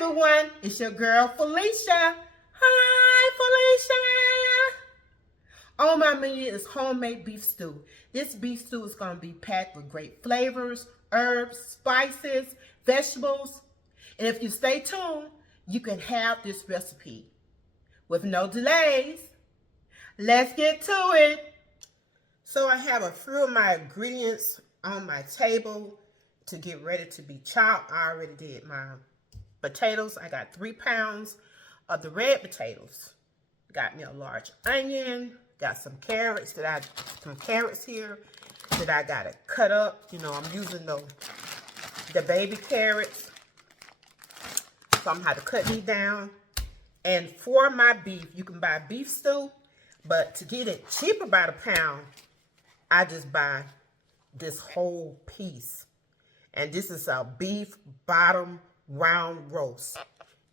everyone, it's your girl Felicia. Hi Felicia. On my menu is homemade beef stew. This beef stew is going to be packed with great flavors, herbs, spices, vegetables. And if you stay tuned, you can have this recipe. With no delays, let's get to it. So I have a few of my ingredients on my table to get ready to be chopped. I already did my potatoes. I got 3 pounds of the red potatoes. Got me a large onion. Got some carrots here that I gotta cut up. You know, I'm using the baby carrots. So I'm gonna have to cut these down. And for my beef, you can buy beef stew, but to get it cheaper by the pound, I just buy this whole piece. And this is a beef bottom round roast.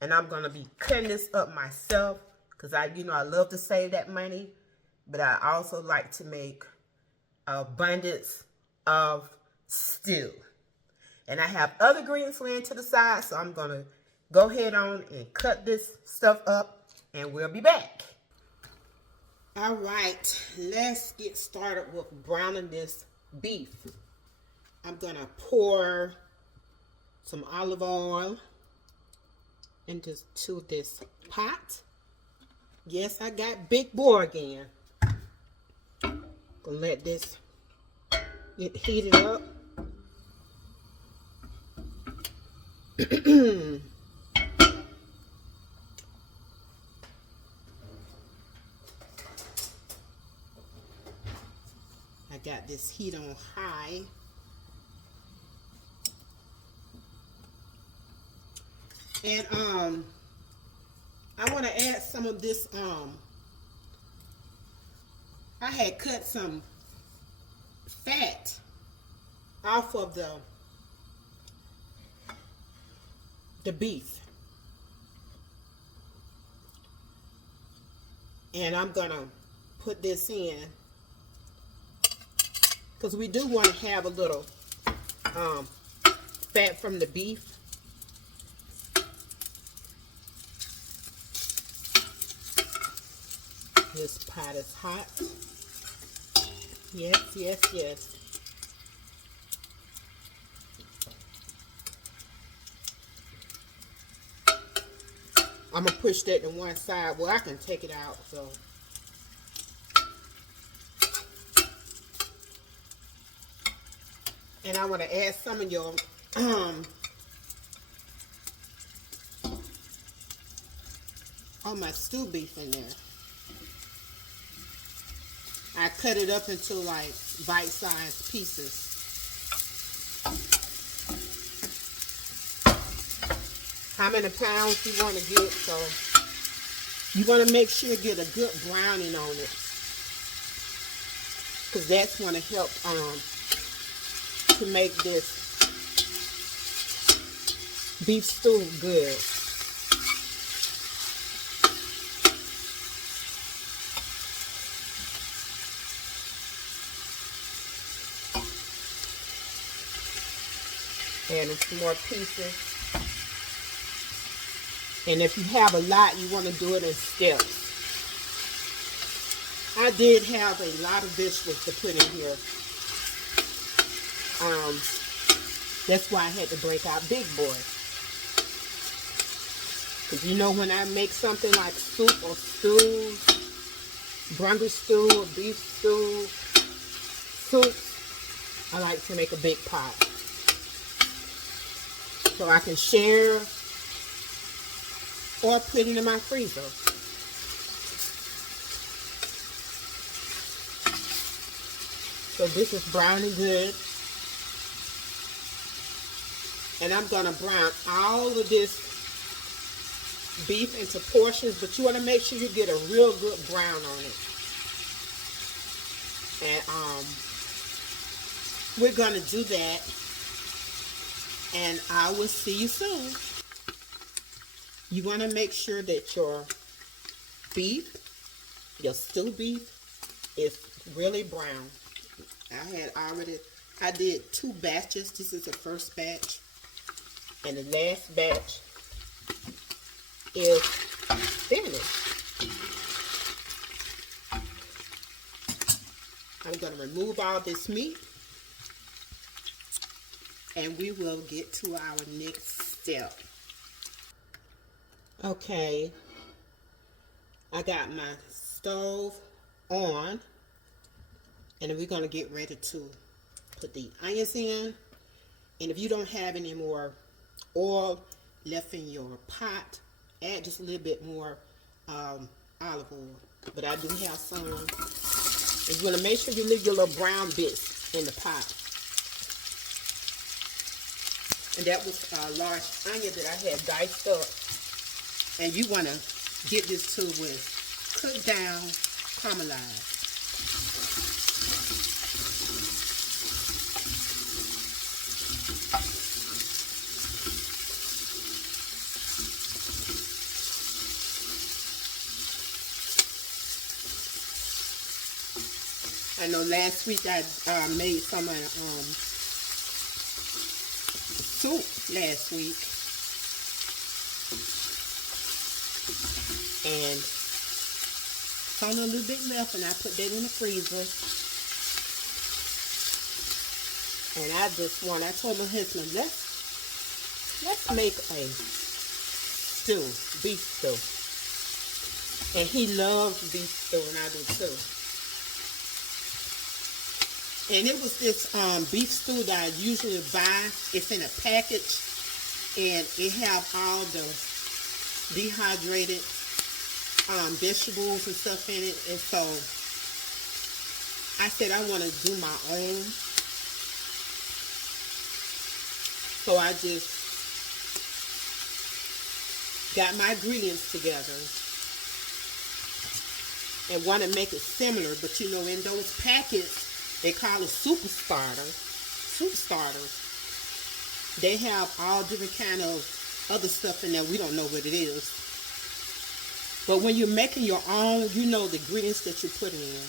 And I'm going to be cutting this up myself because I love to save that money. But I also like to make abundance of stew. And I have other ingredients laying to the side, so I'm going to go ahead on and cut this stuff up and we'll be back. All right, let's get started with browning this beef. I'm going to pour some olive oil into this pot. Yes, I got big boy again. Gonna let this get heated up. I got this heat on high. And I want to add some of this I had cut some fat off of the beef. And I'm going to put this in because we do want to have a little fat from the beef. This pot is hot. Yes, yes, yes. I'm going to push that to one side. Well, I can take it out, so. And I want to add some of your all my stew beef in there. I cut it up into like bite-sized pieces. How many pounds you want to get? So you want to make sure you get a good browning on it, because that's going to help to make this beef stew good. Adding some more pieces. And if you have a lot, you want to do it in steps. I did have a lot of vegetables to put in here. That's why I had to break out big boy. Because you know, when I make something like soup or stew, Brussels stew or beef stew, soup, I like to make a big pot. So I can share or put it in my freezer. So this is browning good. And I'm going to brown all of this beef into portions, but you want to make sure you get a real good brown on it. And we're going to do that. And I will see you soon. You want to make sure that your beef, your stew beef, is really brown. I did 2 batches. This is the first batch. And the last batch is finished. I'm going to remove all this meat, and we will get to our next step. Okay, I got my stove on, and then we're going to get ready to put the onions in. And if you don't have any more oil left in your pot, add just a little bit more olive oil. But I do have some. And you want to make sure you leave your little brown bits in the pot. And that was a large onion that I had diced up. And you want to get this to with cooked down, caramelized. I know last week I made some soup last week, and found a little bit left, and I put that in the freezer. And I told my husband, let's make a stew, beef stew. And he loves beef stew, and I do too. And it was this beef stew that I usually buy. It's in a package, and it have all the dehydrated vegetables and stuff in it. And so I said I want to do my own. So I just got my ingredients together and want to make it similar. But you know, in those packets, they call it soup starters. They have all different kind of other stuff in there. We don't know what it is. But when you're making your own, you know the ingredients that you're putting in.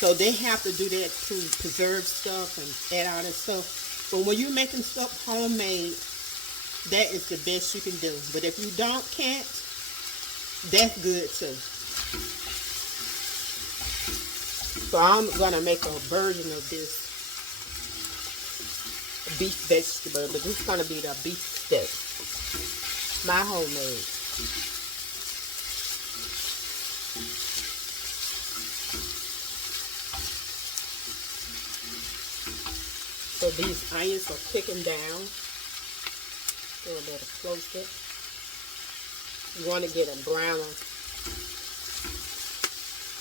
So they have to do that to preserve stuff and add all that stuff. But when you're making stuff homemade, that is the best you can do. But if you can't, that's good too. So I'm going to make a version of this beef vegetable, but this is going to be the beef steak. My homemade. So these onions are cooking down. Go a little closer. You want to get them browner.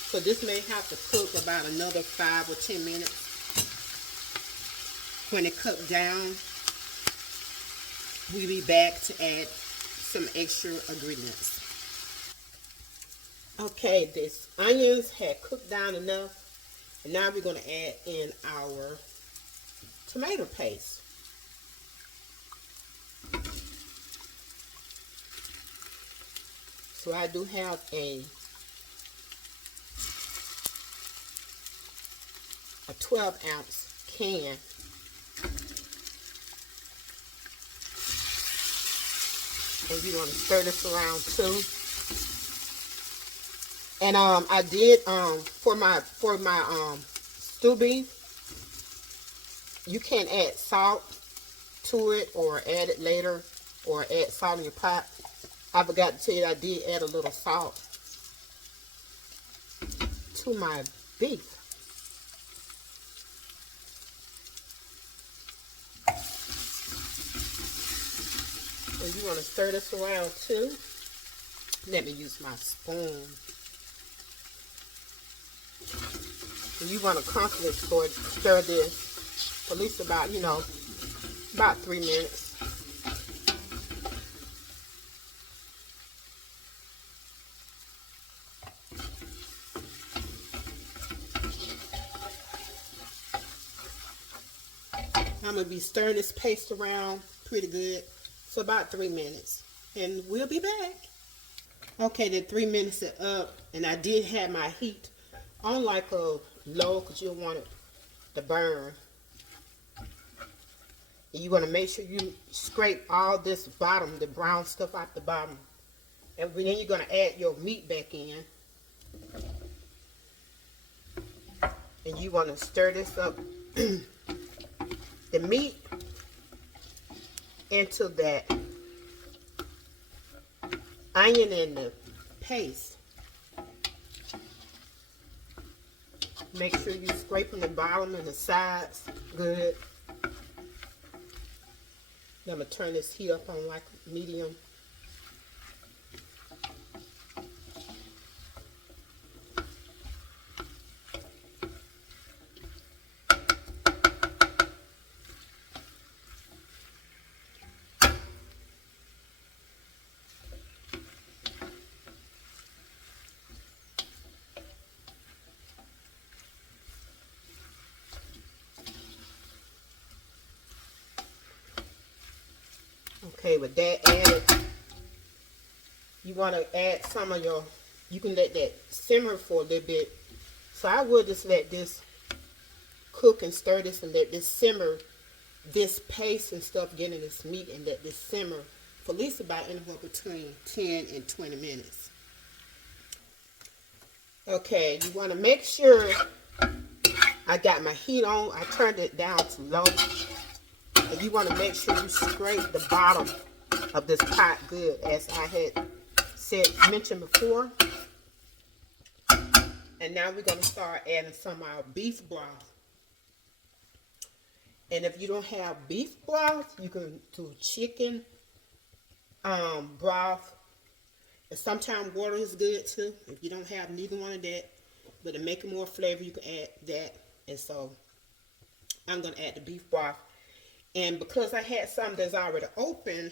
So this may have to cook about another 5 or 10 minutes. When it cooked down, we'll be back to add some extra ingredients. Okay, these onions had cooked down enough, and now we're going to add in our tomato paste. So I do have a 12-ounce can. And you want to stir this around too. And I did for my stew beef, you can add salt to it or add it later or add salt in your pot. I forgot to tell you I did add a little salt to my beef. And you want to stir this around too. Let me use my spoon. And you want to constantly stir this for at least about, about 3 minutes. I'm going to be stirring this paste around pretty good for about 3 minutes. And we'll be back. Okay, the 3 minutes are up. And I did have my heat on like a low because you don't want it to burn. And you want to make sure you scrape all this bottom, the brown stuff out the bottom. And then you're going to add your meat back in. And you want to stir this up, the meat, into that onion and the paste. Make sure you're scraping the bottom and the sides good. Then I'm going to turn this heat up on like medium. Okay, with that added, you want to add some of your, you can let that simmer for a little bit. So I would just let this cook and stir this and let this simmer, this paste and stuff get in this meat, and let this simmer for at least about anywhere between 10 and 20 minutes. Okay, you want to make sure I got my heat on. I turned it down to low. And you want to make sure you scrape the bottom of this pot good, as I had mentioned before. And now we're going to start adding some of our beef broth. And if you don't have beef broth, you can do chicken broth. And sometimes water is good too. If you don't have neither one of that, but to make it more flavor, you can add that. And so I'm going to add the beef broth. And because I had some that's already open,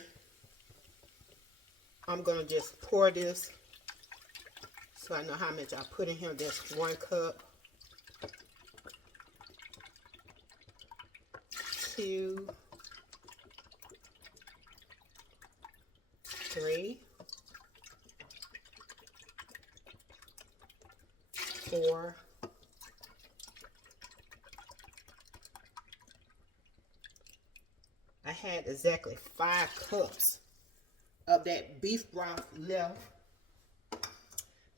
I'm going to just pour this so I know how much I put in here. That's 1 cup. 2, 3, 4, 5. I had exactly 5 cups of that beef broth left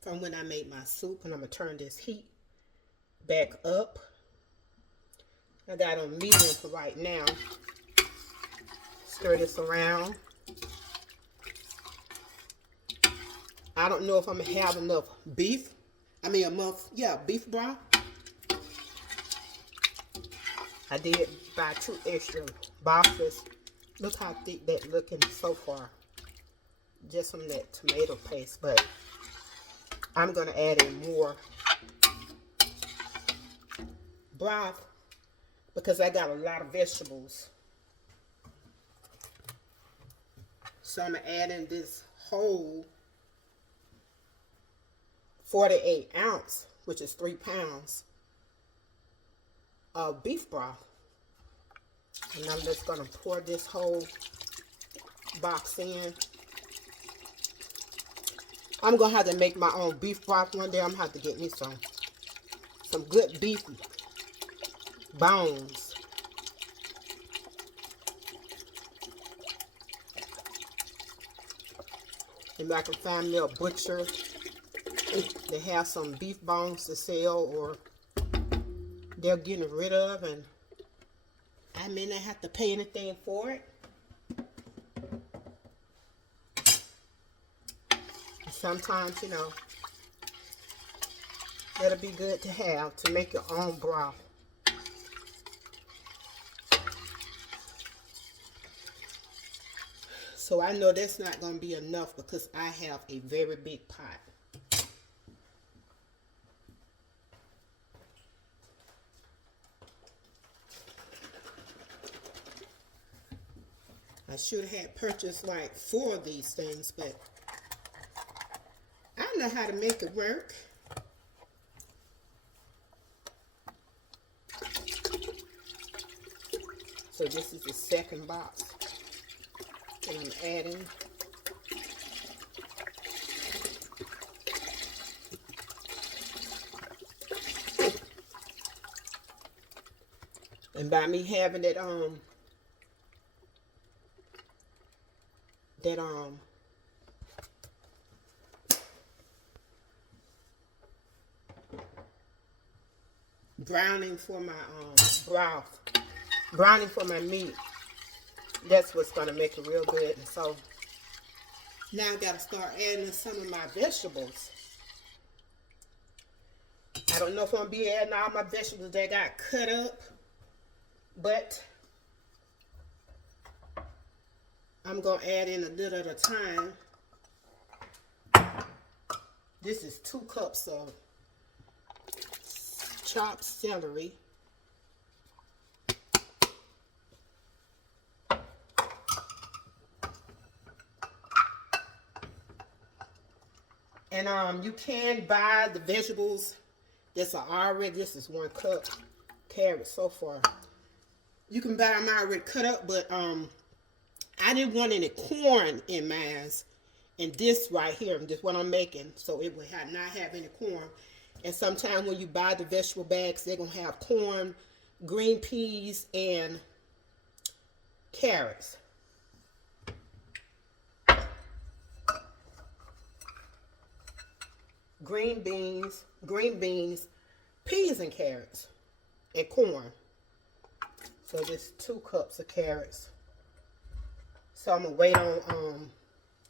from when I made my soup. And I'm going to turn this heat back up. I got on medium for right now. Stir this around. I don't know if I'm going to have enough beef. Beef broth. I did buy 2 extra boxes. Look how thick that looking so far. Just from that tomato paste, but I'm going to add in more broth because I got a lot of vegetables. So I'm going to add in this whole 48 ounce, which is 3 pounds of beef broth. And I'm just going to pour this whole box in. I'm going to have to make my own beef broth one day. I'm going to have to get me some good beef bones. Maybe I can find me a butcher. They have some beef bones to sell, or they're getting rid of, and I may not have to pay anything for it. Sometimes, you know, that'll be good to have to make your own broth. So I know that's not going to be enough because I have a very big pot. I should have purchased like 4 of these things, but I know how to make it work. So this is the second box that I'm adding. And by me having it that browning for my broth, browning for my meat. That's what's gonna make it real good. And so now I gotta start adding some of my vegetables. I don't know if I'm gonna be adding all my vegetables that got cut up, but I'm gonna add in a little at a time. This is 2 cups of chopped celery. And you can buy the vegetables that's already, this is 1 cup carrots so far. You can buy them already cut up, but I didn't want any corn in mine. And this right here, this what I'm making, so it would not have any corn. And sometimes when you buy the vegetable bags, they're gonna have corn, green peas, and carrots. Green beans, peas and carrots, and corn. So just 2 cups of carrots. So I'm gonna wait on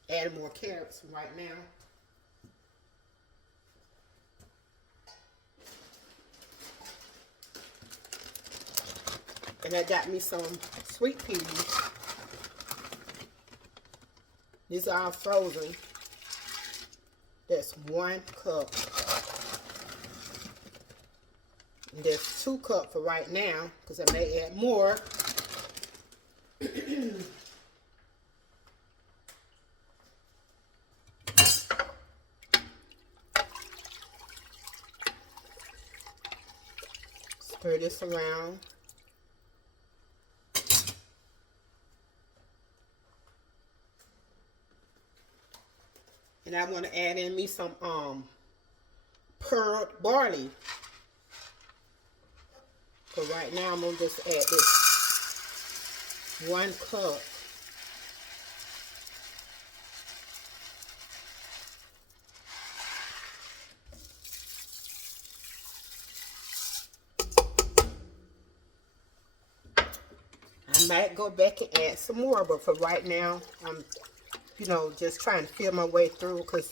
adding more carrots right now. And I got me some sweet peas. These are all frozen. That's 1 cup. And there's 2 cups for right now, because I may add more. Stir this around. And I want to add in me some pearled barley. So right now I'm going to just add this 1 cup. I might go back and add some more, but for right now, I'm, you know, just trying to feel my way through, because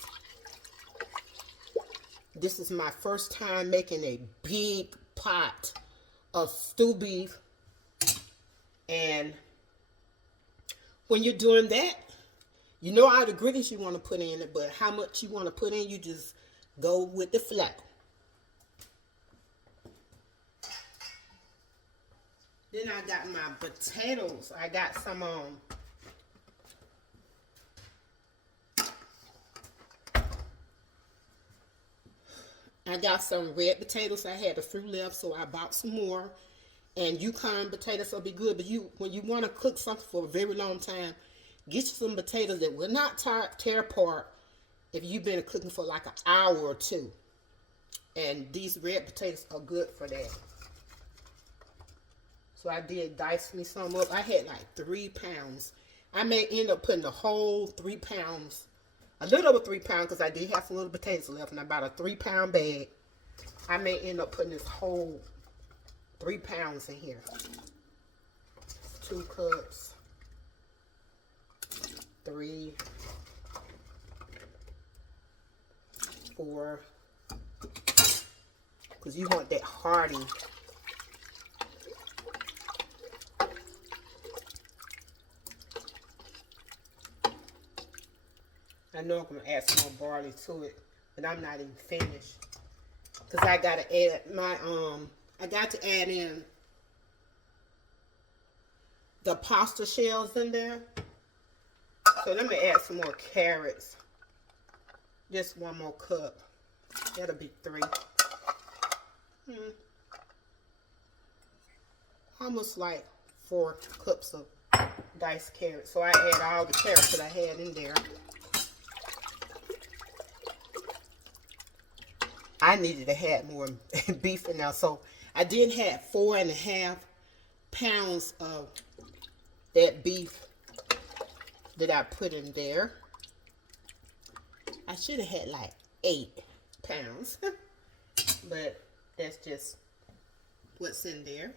this is my first time making a big pot of stew beef. And when you're doing that, you know all the ingredients you want to put in it, but how much you want to put in, you just go with the flow. Then I got my potatoes. I got some I got some red potatoes. I had a few left, so I bought some more. And Yukon potatoes will be good, but when you want to cook something for a very long time, get you some potatoes that will not tear apart if you've been cooking for like an hour or 2. And these red potatoes are good for that. So I did dice me some up. I had like 3 pounds. I may end up putting the whole 3 pounds, a little over 3 pounds, because I did have some little potatoes left, and I bought a 3-pound bag. I may end up putting this whole 3 pounds in here. 2 cups, 3, 4, because you want that hearty. I know I'm going to add some more barley to it, but I'm not even finished. Because I got to add my, I got to add in the pasta shells in there. So let me add some more carrots. Just 1 more cup. That'll be 3. Almost like 4 cups of diced carrots. So I add all the carrots that I had in there. I needed to have more beef in there, so I did have 4.5 pounds of that beef that I put in there. I should have had like 8 pounds, but that's just what's in there.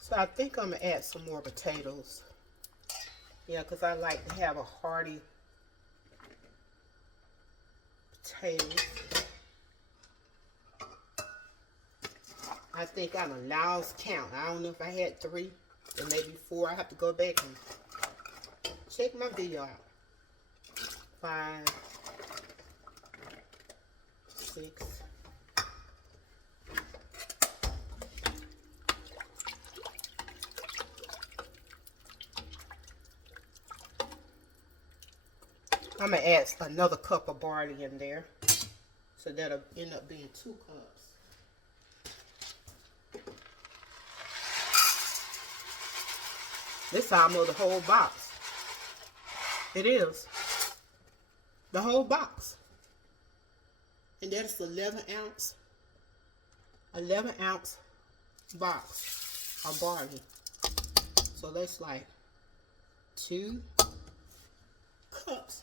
So I think I'm gonna add some more potatoes. Yeah, because I like to have a hearty potatoes. I think I done lost count. I don't know if I had 3 or maybe 4. I have to go back and check my video out. 5, 6. I'm going to add another cup of barley in there. So that'll end up being 2 cups. This is almost the whole box. It is. The whole box. And that's 11 ounce box of barley. So that's like 2 cups.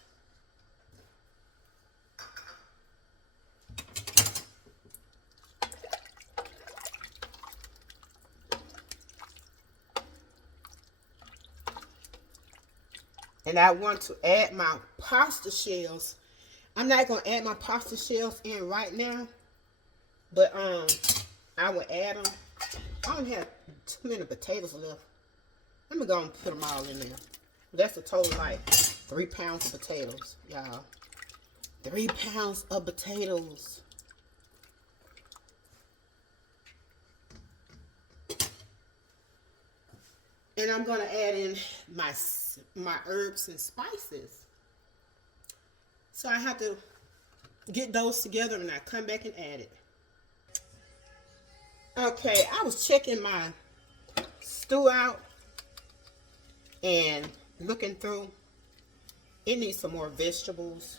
And I want to add my pasta shells. I'm not going to add my pasta shells in right now. But I will add them. I don't have too many potatoes left. Let me go and put them all in there. That's a total like 3 pounds of potatoes, y'all. 3 pounds of potatoes. And I'm going to add in my herbs and spices. So I have to get those together and I come back and add it. Okay, I was checking my stew out and looking through. It needs some more vegetables.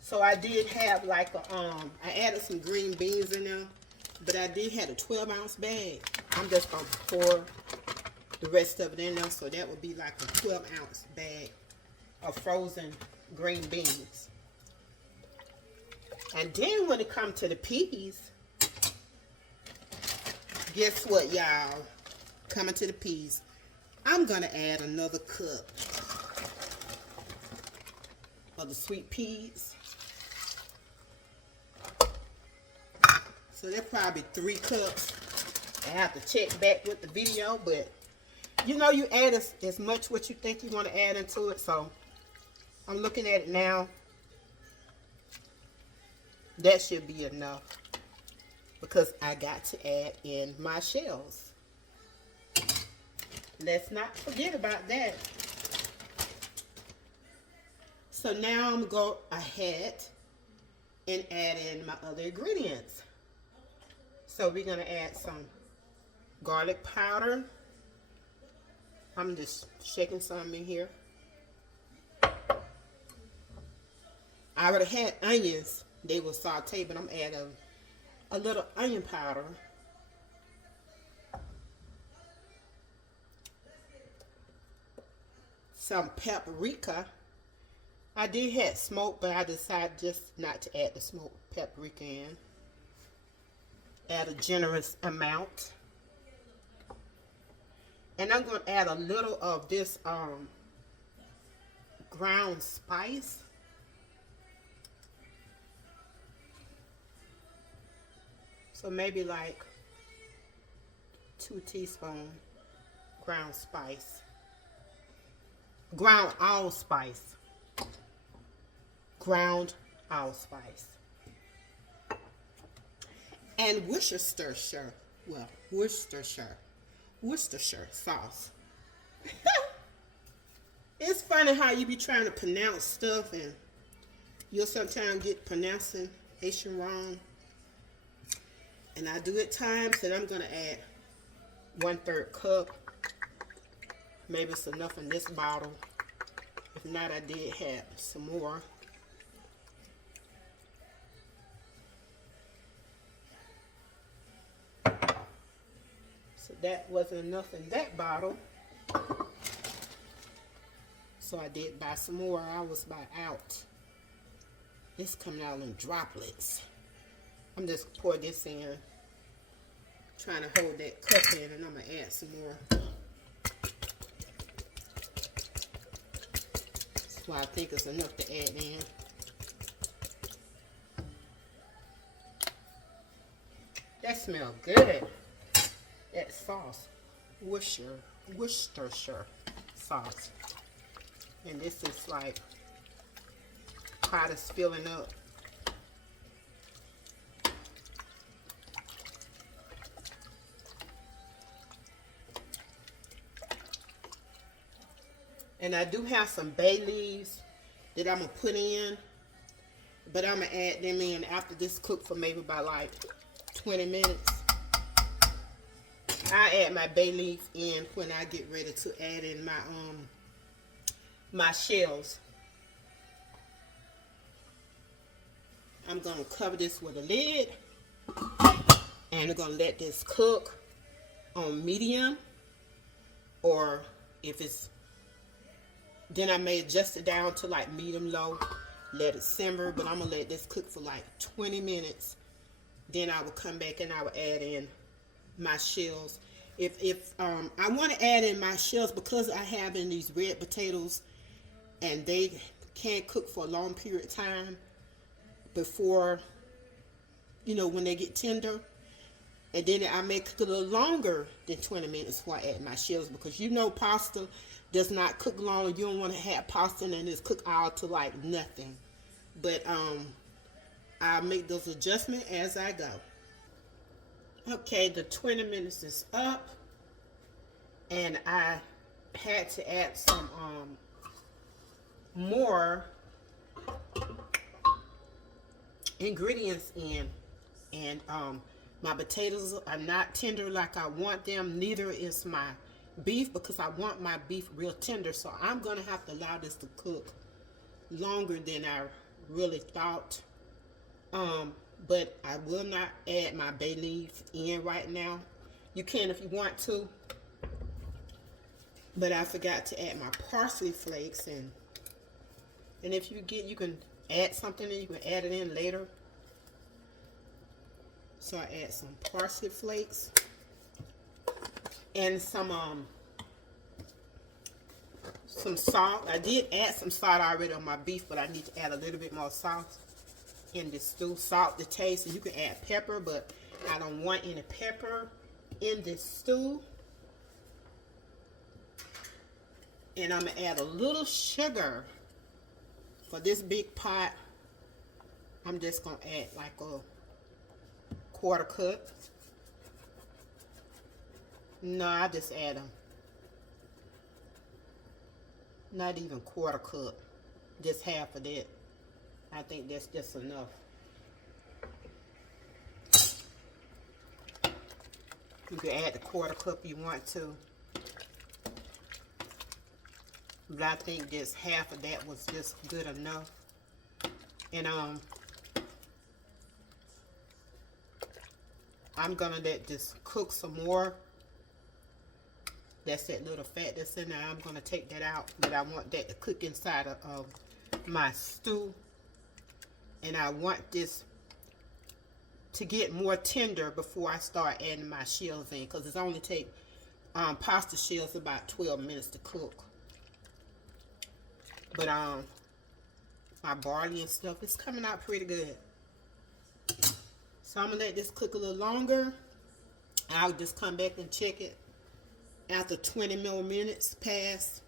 So I did have like a, I added some green beans in there, but I did have a 12-ounce bag. I'm just going to pour the rest of it in there, so that would be like a 12-ounce bag of frozen green beans. And then when it comes to the peas, guess what, y'all? Coming to the peas, I'm gonna add another cup of the sweet peas. So that's probably 3 cups. I have to check back with the video, but you know, you add as much what you think you want to add into it. So I'm looking at it now. That should be enough because I got to add in my shells. Let's not forget about that. So now I'm going to go ahead and add in my other ingredients. So we're going to add some garlic powder. I'm just shaking some in here. I already had onions. They were sauteed, but I'm adding a little onion powder. Some paprika. I did have smoke, but I decided just not to add the smoked paprika in. Add a generous amount. And I'm going to add a little of this ground spice. So maybe like 2 teaspoons ground spice. Ground allspice. Ground allspice. And Worcestershire sauce. It's funny how you be trying to pronounce stuff and you'll sometimes get pronunciation wrong. And I do at times, and I'm going to add 1/3 cup. Maybe it's enough in this bottle. If not, I did have some more. So that wasn't enough in that bottle. So I did buy some more. I was about out. This coming out in droplets. I'm just pour this in. Trying to hold that cup in, and I'm going to add some more. That's why I think it's enough to add in. That smells good. That sauce. Worcestershire sauce. And this is like pot is filling up. And I do have some bay leaves that I'm going to put in. But I'm going to add them in after this cook for maybe about like 20 minutes. I add my bay leaf in when I get ready to add in my shells. I'm going to cover this with a lid. And I'm going to let this cook on medium. Or if it's, then I may adjust it down to like medium low. Let it simmer. But I'm going to let this cook for like 20 minutes. Then I will come back and I will add in my shells. If I want to add in my shells because I have in these red potatoes and they can't cook for a long period of time before, you know, when they get tender. And then I may cook a little longer than 20 minutes before I add my shells, because you know pasta does not cook long. You don't want to have pasta and it's cook all to like nothing. But I'll make those adjustments as I go. Okay, the 20 minutes is up, and I had to add some more ingredients in, and my potatoes are not tender like I want them. Neither is my beef, because I want my beef real tender. So I'm gonna have to allow this to cook longer than I really thought. But I will not add my bay leaves in right now. You can if you want to. But I forgot to add my parsley flakes, and if you can add something and you can add it in later. So I add some parsley flakes and some salt. I did add some salt already on my beef, but I need to add a little bit more salt in this stew. Salt to taste, and you can add pepper, but I don't want any pepper in this stew. And I'm gonna add a little sugar for this big pot. I'm just gonna add like a quarter cup. No, I just add them. Not even quarter cup, just half of that. I think that's just enough. You can add the quarter cup you want to. But I think just half of that was just good enough. And I'm gonna let this cook some more. That's that little fat that's in there. I'm gonna take that out, but I want that to cook inside of my stew. And I want this to get more tender before I start adding my shells in, because it's only take pasta shells about 12 minutes to cook. But my barley and stuff, it's coming out pretty good. So I'm gonna let this cook a little longer. I'll just come back and check it after 20 more minutes pass,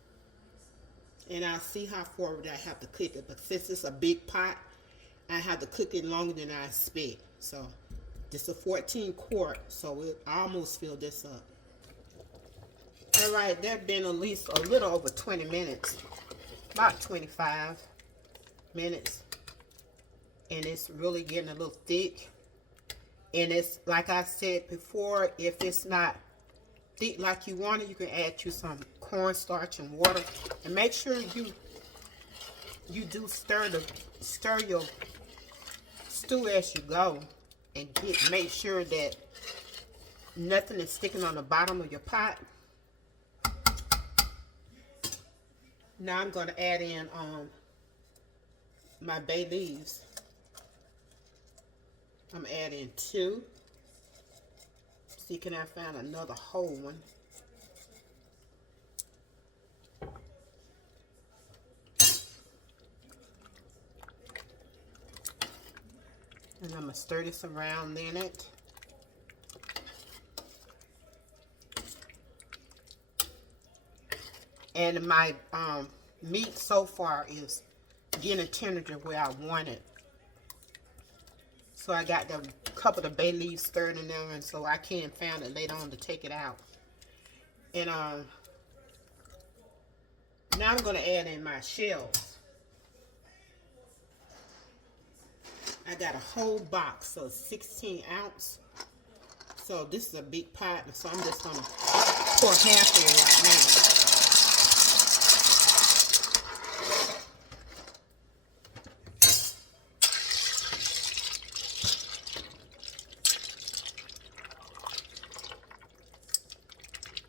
and I'll see how forward I have to cook it. But since it's a big pot, I have to cook it longer than I expect. So this is a 14 quart, so it almost filled this up. All right, that's been at least a little over 20 minutes, about 25 minutes, and it's really getting a little thick. And it's like I said before, if it's not thick like you want it, you can add you some cornstarch and water, and make sure you do stir your stew as you go, and make sure that nothing is sticking on the bottom of your pot. Now I'm going to add in my bay leaves. I'm adding 2. See, can I find another whole one? And I'm going to stir this around in it. And my meat so far is getting a temperature where I want it. So I got the couple of bay leaves stirred in there, and so I can find it later on to take it out. And now I'm going to add in my shells. I got a whole box of 16 ounce. So this is a big pot, so I'm just going to pour half in right now.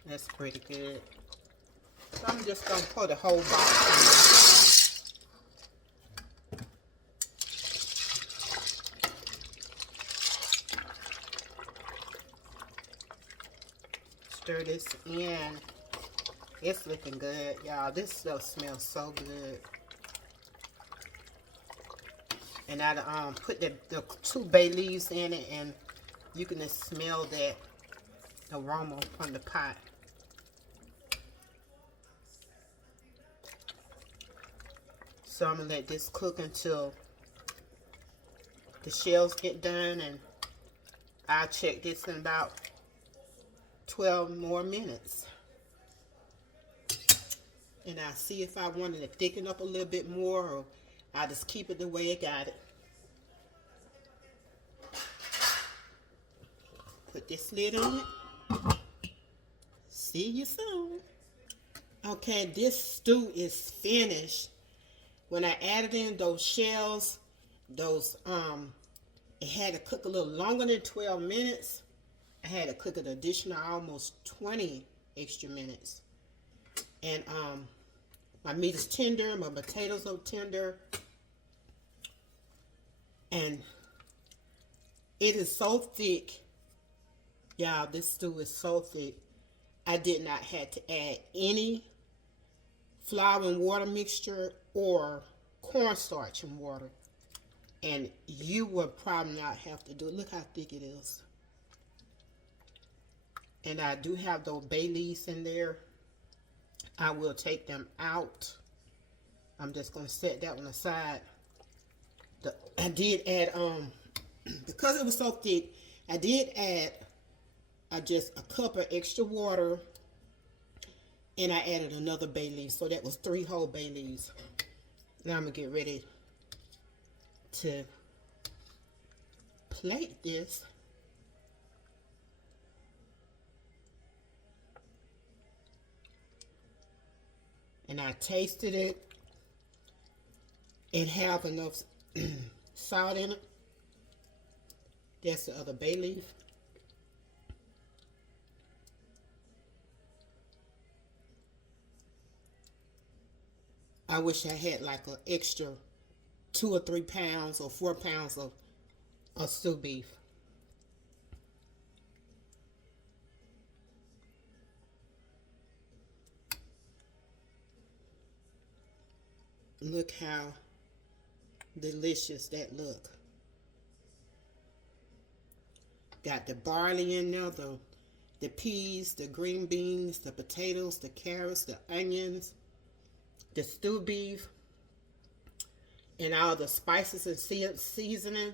That's pretty good. So I'm just going to pour the whole box in. Stir this in. It's looking good, y'all. This stuff smells so good. And I put the 2 bay leaves in it, and you can just smell that aroma from the pot. So I'm going to let this cook until the shells get done, and I'll check this in about 12 more minutes. And I'll see if I wanted to thicken up a little bit more, or I'll just keep it the way it got it. Put this lid on it. See you soon. Okay, this stew is finished. When I added in those shells, it had to cook a little longer than 12 minutes. I had to cook an additional almost 20 extra minutes. And my meat is tender, my potatoes are tender. And it is so thick. Y'all, this stew is so thick. I did not have to add any flour and water mixture or cornstarch and water. And you will probably not have to do it. Look how thick it is. And I do have those bay leaves in there. I will take them out. I'm just going to set that one aside. I did add, because it was so thick, I did add just a cup of extra water. And I added another bay leaf. So that was 3 whole bay leaves. Now I'm going to get ready to plate this. And I tasted it. It have enough salt in it. That's the other bay leaf. I wish I had like an extra 2 or 3 pounds or 4 pounds of stew beef. Look how delicious that look. Got the barley in there, the peas, the green beans, the potatoes, the carrots, the onions, the stew beef, and all the spices and seasoning,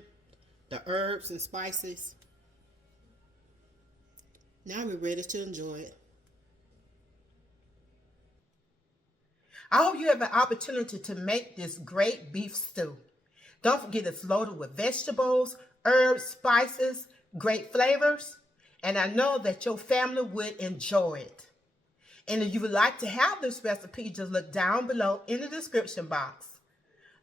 the herbs and spices. Now we're ready to enjoy it. I hope you have an opportunity to make this great beef stew. Don't forget it's loaded with vegetables, herbs, spices, great flavors, and I know that your family would enjoy it. And if you would like to have this recipe, just look down below in the description box.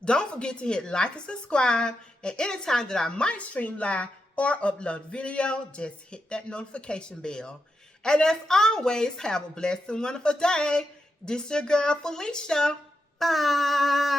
Don't forget to hit like and subscribe, and anytime that I might stream live, or upload video, just hit that notification bell. And as always, have a blessed and wonderful day. This your girl, Felicia. Bye.